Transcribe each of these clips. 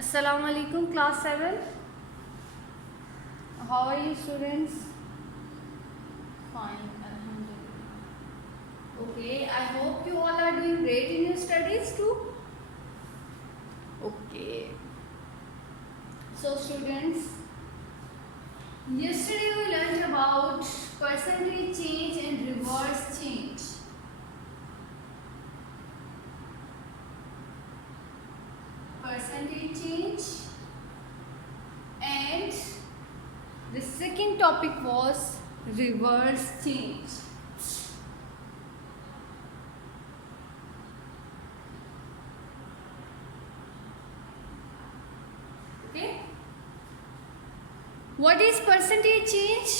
Assalamu alaikum, class 7. How are you, students? Fine, alhamdulillah. Okay, I hope you all are doing great in your studies too. Okay. So, students, yesterday we learned about percentage change and reverse change. Percentage change, and the second topic was reverse change. Okay, what is percentage change?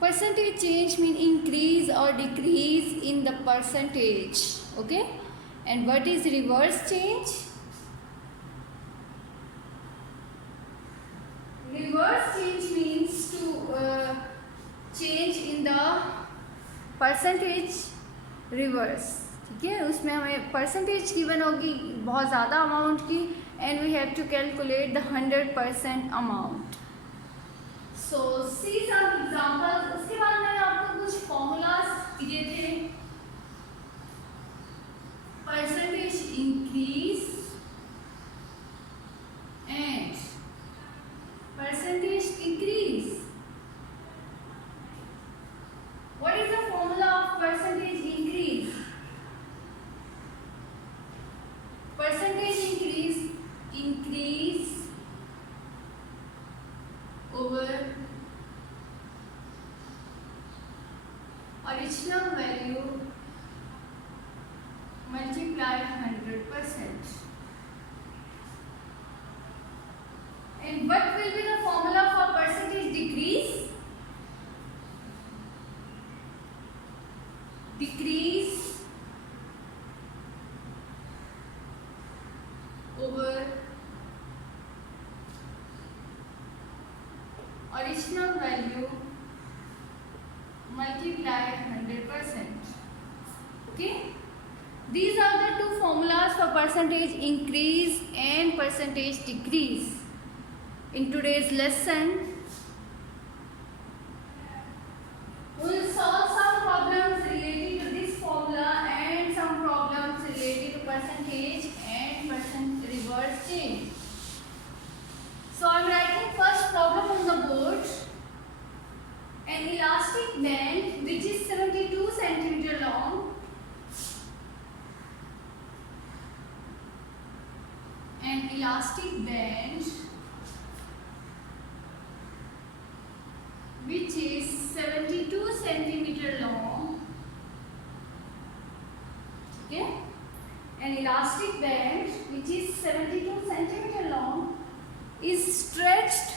Percentage change means increase or decrease in the percentage. Okay, and what is reverse change? Reverse change means to change in the percentage reverse. ठीक है, उसमें हमें percentage given होगी बहुत ज़्यादा amount की, and we have to calculate the 100% amount. So see some examples. उसके बाद मैंने आपको कुछ फॉर्मूलाज दिए थे. Percentage increase and percentage decrease. What is the formula of percentage increase? Percentage increase over original value multiplied 100%. And what will be the formula for percentage decrease? Decrease over original value multiplied 100%. Okay? These are the two formulas for percentage increase and percentage decrease. In today's lesson, we will solve some problems related to this formula and some problems related to percentage and reverse change. So I am writing first problem on the board. An elastic band which is 72 centimeter long which is 72 centimeter long. Okay, an elastic band which is 72 centimeter long is stretched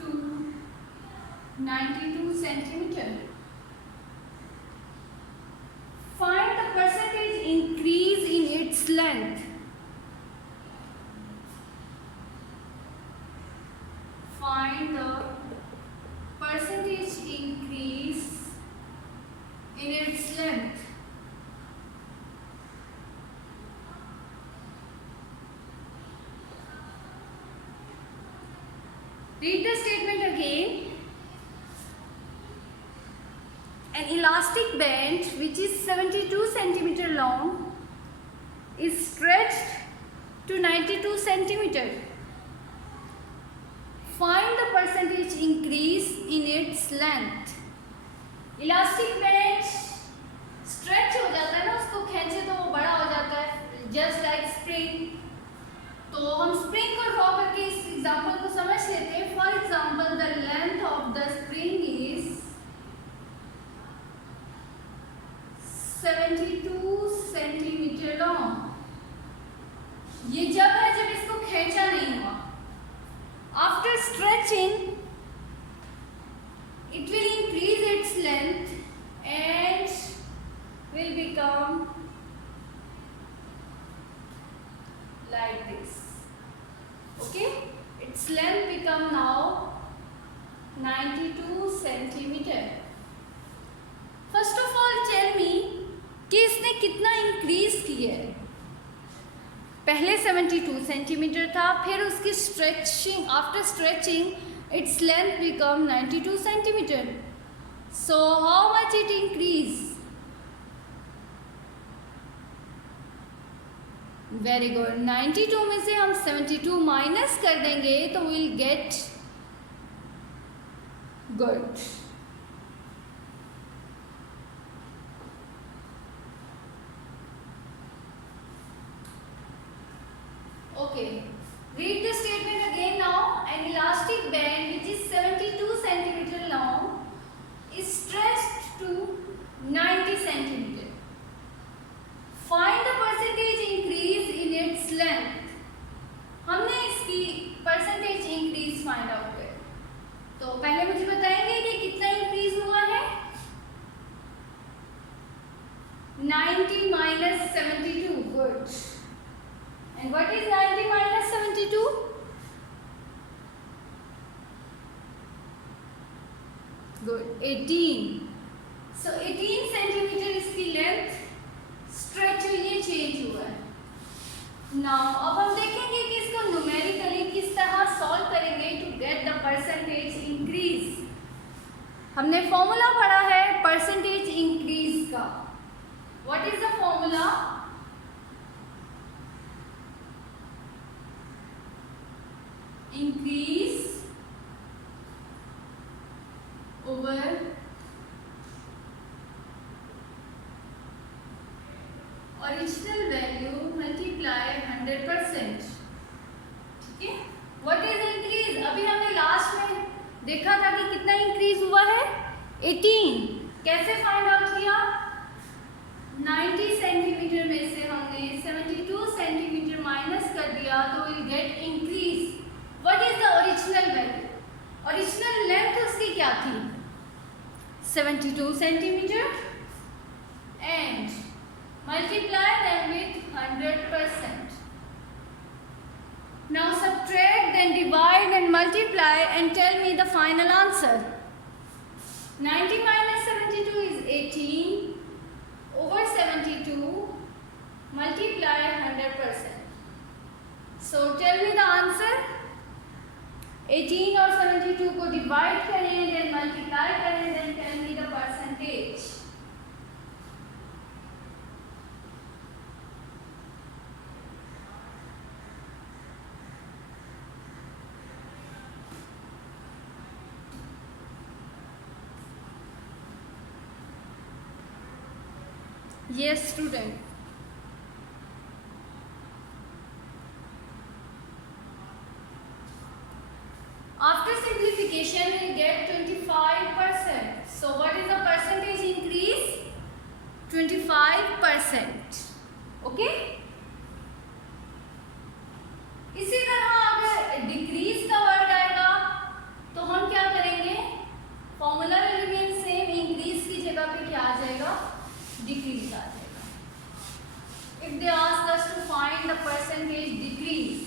to 92 centimeter. Find the percentage increase in its length. Find the percentage increase in its length. Read the statement again. An elastic band which is 72 centimeter long is stretched to 92 centimeter. Find the percentage increase in its length. Elastic band stretch हो जाता है ना, उसको खींचे तो वो बड़ा हो जाता है, just like spring. तो हम spring को ड्रॉ करके इस एग्जांपल को समझ लेते हैं. For example, the length of the spring is 72 centimetre long. ये जब है जब इसको खींचा नहीं हुआ. After stretching it will increase its length and will become like this. Okay, its length become now 92 centimetre. First of all tell me कि इसने कितना इंक्रीज किया है। पहले 72 सेंटीमीटर था, फिर उसकी stretching, after stretching its length become 92 centimetre. So how much it increase? Very good. 92 में से हम 72 माइनस कर देंगे तो will get good. Okay, read the statement again now. An elastic band which is 72 centimeter long is stretched to 90 centimeter. Find the percentage increase in its length. हमने इसकी percentage increase find out कर। तो पहले मुझे बताएंगे कि कितना increase हुआ है। 90 minus 72, good. And what is 90 minus 72? Good, 18. So 18 centimetre इसकी लेंथ स्ट्रेच हुई है, चेंज हुआ है। नाउ अब हम देखेंगे कि इसको न्यूमेरिकली किस तरह सॉल्व करेंगे to get the percentage increase. हमने फॉर्मूला पढ़ा है परसेंटेज इंक्रीज का। What is the formula? Increase over original value multiply 100%। ठीक है। What is increase? अभी हमने लास्ट में देखा था कि कितना इंक्रीज हुआ है, 18। कैसे फाइंड आउट किया? 90 सेंटीमीटर में से हमने 72 सेंटीमीटर माइनस कर दिया तो will get increase. What is the original value? Original length उसकी क्या थी? 72 centimeter and multiply them with 100%. Now subtract, then divide and multiply and tell me the final answer. 90 minus 72 is 18 over 72 multiply 100%. So tell me the answer. 18 और 72 को divide करें, then multiply करें, then tell me the percentage. Yes student. After simplification, we get 25%. So what is the percentage increase? 25%. Okay? इसी तरह अगर decrease का word आएगा तो हम क्या करेंगे? Formula will remain same, increase की जगह पे क्या आ जाएगा? डिक्रीज आ जाएगा। If they ask us to find the percentage decrease,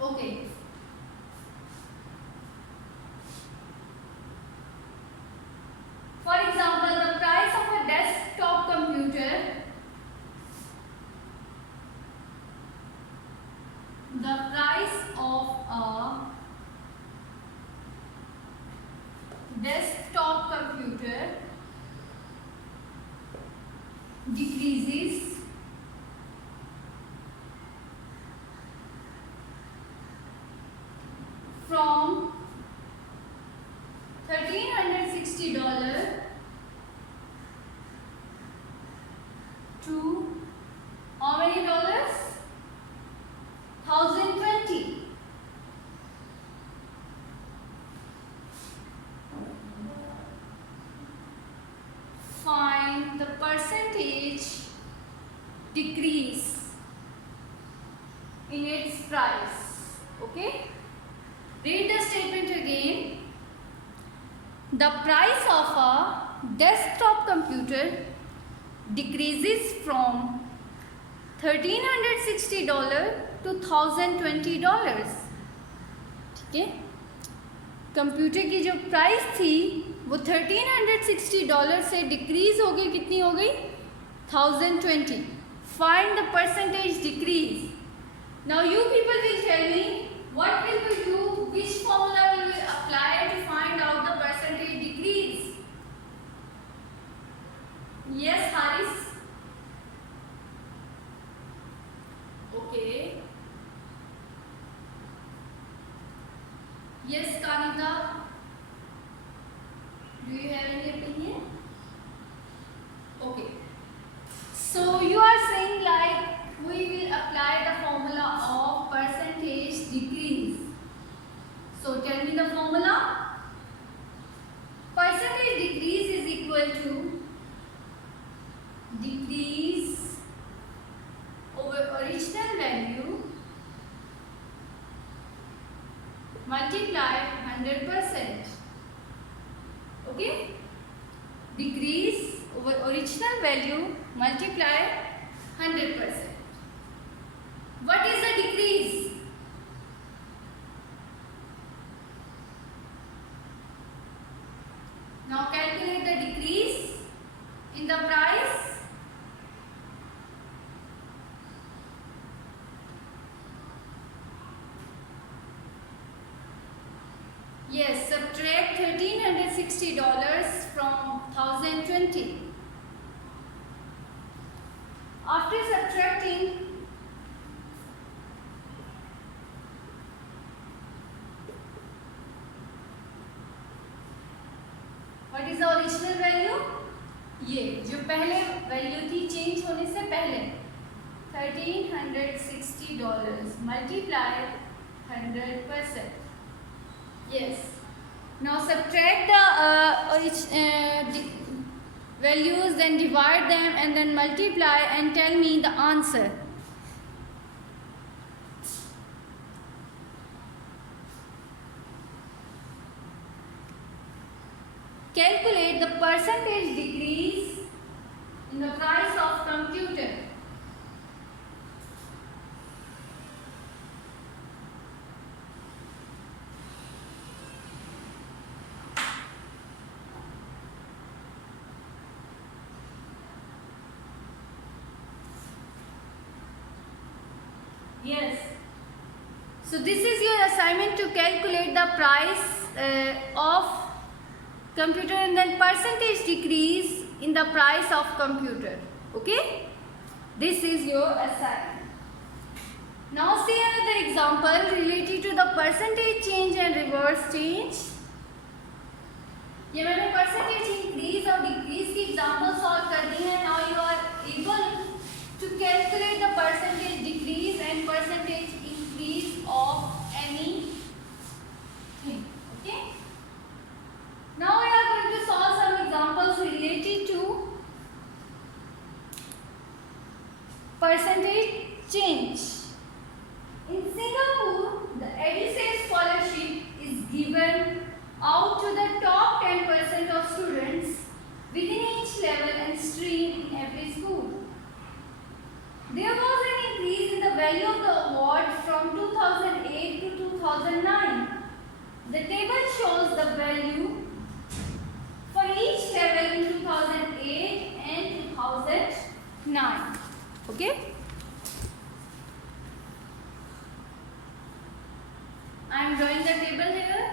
okay. For example, the price of a desktop computer, the price of a desktop computer decreases from $1,360 to how many dollars? 1,020. Find the percentage decrease in its price. Okay? Read the statement again. The price of a desktop computer decreases from $1,360 to $1,020, ठीक है। Computer की जो price थी वो $1,360 से decrease हो गई, कितनी हो गई? 1,020. Find the percentage decrease. Now you people will tell me what will we do, which formula will we apply to find out the percentage decrease? Yes, Haris. Okay. Yes, Kanita. Do you have any opinion? Okay. So you are saying like we will apply the formula of percentage decrease. So tell me the formula. Percentage decrease is equal to decrease over original value multiply 100%. Okay? Decrease over original value multiply 100%. What is the decrease? Now calculate the decrease in the price. Yes, subtract $1,360 from 1,020. After subtracting, what is the original value? ये जो पहले value थी change होने से पहले $1,360 multiply 100%. Yes. Now subtract the values, then divide them and then multiply and tell me the answer. Calculate the percentage decrease in the price of computer. Yes. So this is your assignment to calculate the price of computer and then percentage decrease in the price of computer. Okay? This is your assignment. Now see another example related to the percentage change and reverse change. ये मैंने percentage increase और decrease की example solve कर दी है. Now you are able to calculate the percentage decrease and percentage increase of any thing. Okay? Now we are going to solve some examples related to percentage change. In Singapore, the EduSave scholarship is given out to the top 10% of students within each level and stream in every school. There was an increase in the value of the award from 2008 to 2009. The table shows the value for each level in 2008 and 2009. Okay? I am drawing the table here.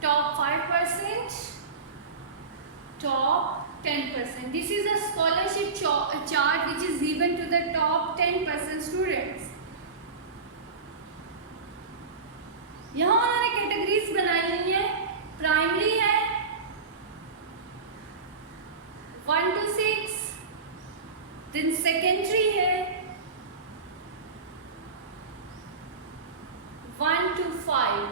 Top 5%, top 10%. This is a scholarship chart which is given to the top 10% students. यहाँ उन्होंने categories बनाई हुई है. Primary है 1 to 6, then secondary है 1 to 5.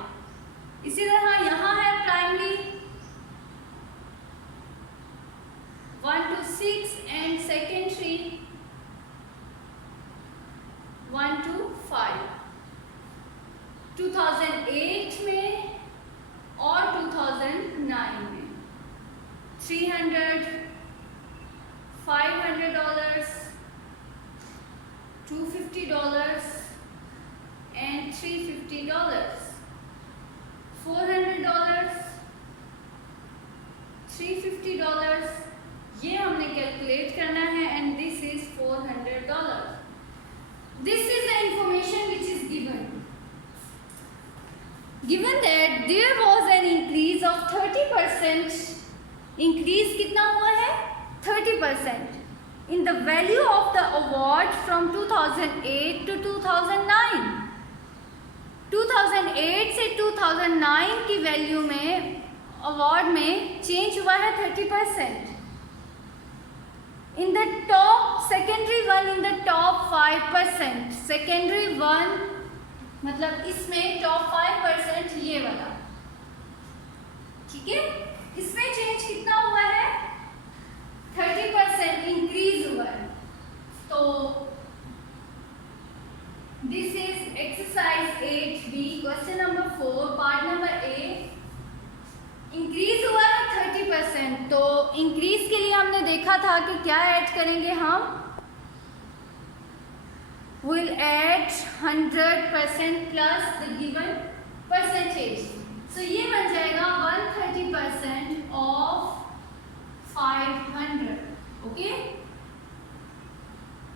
इसी तरह यहाँ है प्राइमरी 1 to 6 and secondary 2008 में और 2009 में 300, $500, $250 and $350, $400, $350, ये हमने कैलकुलेट करना है and this is $400. This is the information which is given. Given that there was an increase of 30%, increase कितना हुआ है 30% in the value of the award from 2008 to 2009. 2008 से 2009 की वैल्यू में अवार्ड में चेंज हुआ है 30%. In the top secondary one in the top 5%, secondary one मतलब इसमें top 5% ये वाला, ठीक है. इसमें चेंज कितना हुआ है 30% इंक्रीज हुआ है. तो this is exercise 8B question number 4 part number A. Increase हुआ है 30%. तो इंक्रीज के लिए हमने देखा था कि क्या ऐड करेंगे हम, will add 100% plus the given percentage. So ये बन जाएगा 130% ऑफ 500. ओके,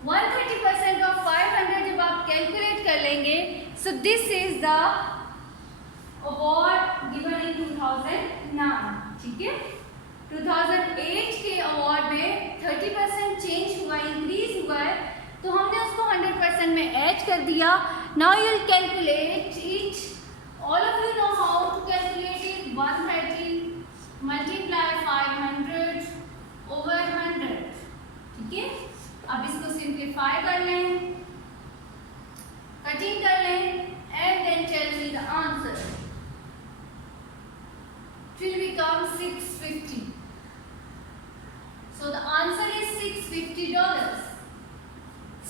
130% ऑफ 500 जब आप कैलकुलेट कर लेंगे, so this is the award given in 2009. ठीक है, 2008 के अवार्ड में 30% चेंज हुआ, इंक्रीज हुआ है, तो हमने उसको 100% में ऐड कर दिया. Now you will calculate it. All of you know how to calculate it. 130 multiply 500 over 100. ठीक है, अब इसको सिंप्लीफाई कर लें, कटिंग कर लें and then tell me the answer. It will become $650. So the answer is $650.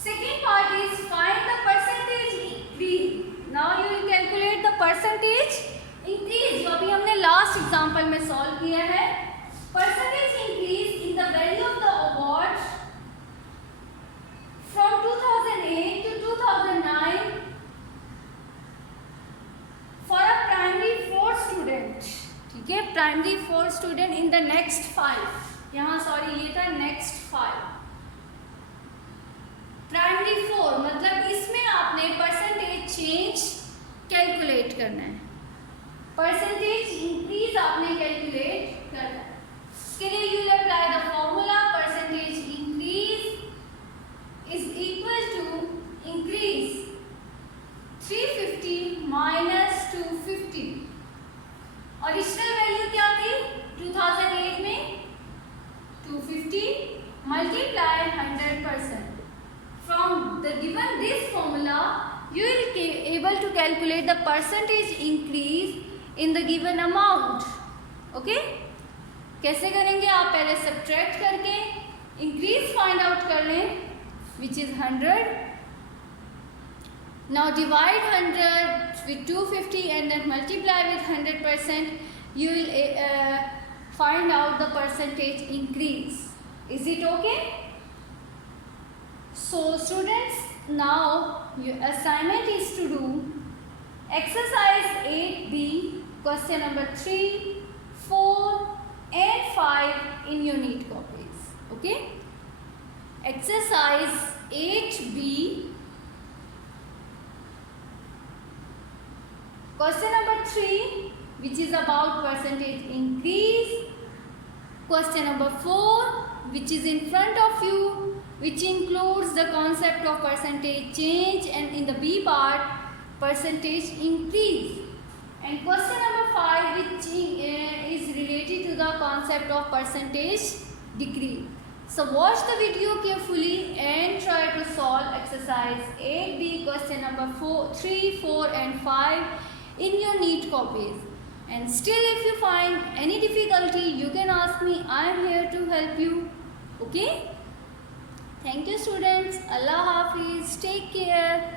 Second part is find the percentage increase. Now you will calculate the percentage increase जो अभी हमने लास्ट एग्जांपल में solve किया है. Percentage increase in the value of the award from 2008 to 2009 for a primary 4 student. ठीक है, primary 4 student in the next 5. यहाँ sorry ये था नेक्स्ट 5. प्राइमरी 4 मतलब इसमें आपने परसेंटेज चेंज कैलकुलेट करना है, परसेंटेज इंक्रीज आपने कैलकुलेट करना है. इसके लिए you will apply the formula. Percentage increase is equal to increase 350 minus 250. Original value क्या थी 2008 में 250 multiply 100%. From the given this formula you will be able to calculate the percentage increase in the given amount. Okay, कैसे करेंगे आप पहले subtract करके increase find out कर लें which is 100. Now divide 100 with 250 and then multiply with 100%. You will find out the percentage increase. Is it okay? So students, now your assignment is to do exercise 8B question number 3, 4 and 5 in your neat copies. Okay? Exercise 8B question number 3 which is about percentage increase, question number 4 which is in front of you which includes the concept of percentage change, and in the B part percentage increase, and question number 5 which is related to the concept of percentage decrease. So watch the video carefully and try to solve exercise 8B question number 3, 4 and 5 in your neat copies. And still if you find any difficulty you can ask me. I am here to help you. Okay? Thank you students. Allah Hafiz. Take care.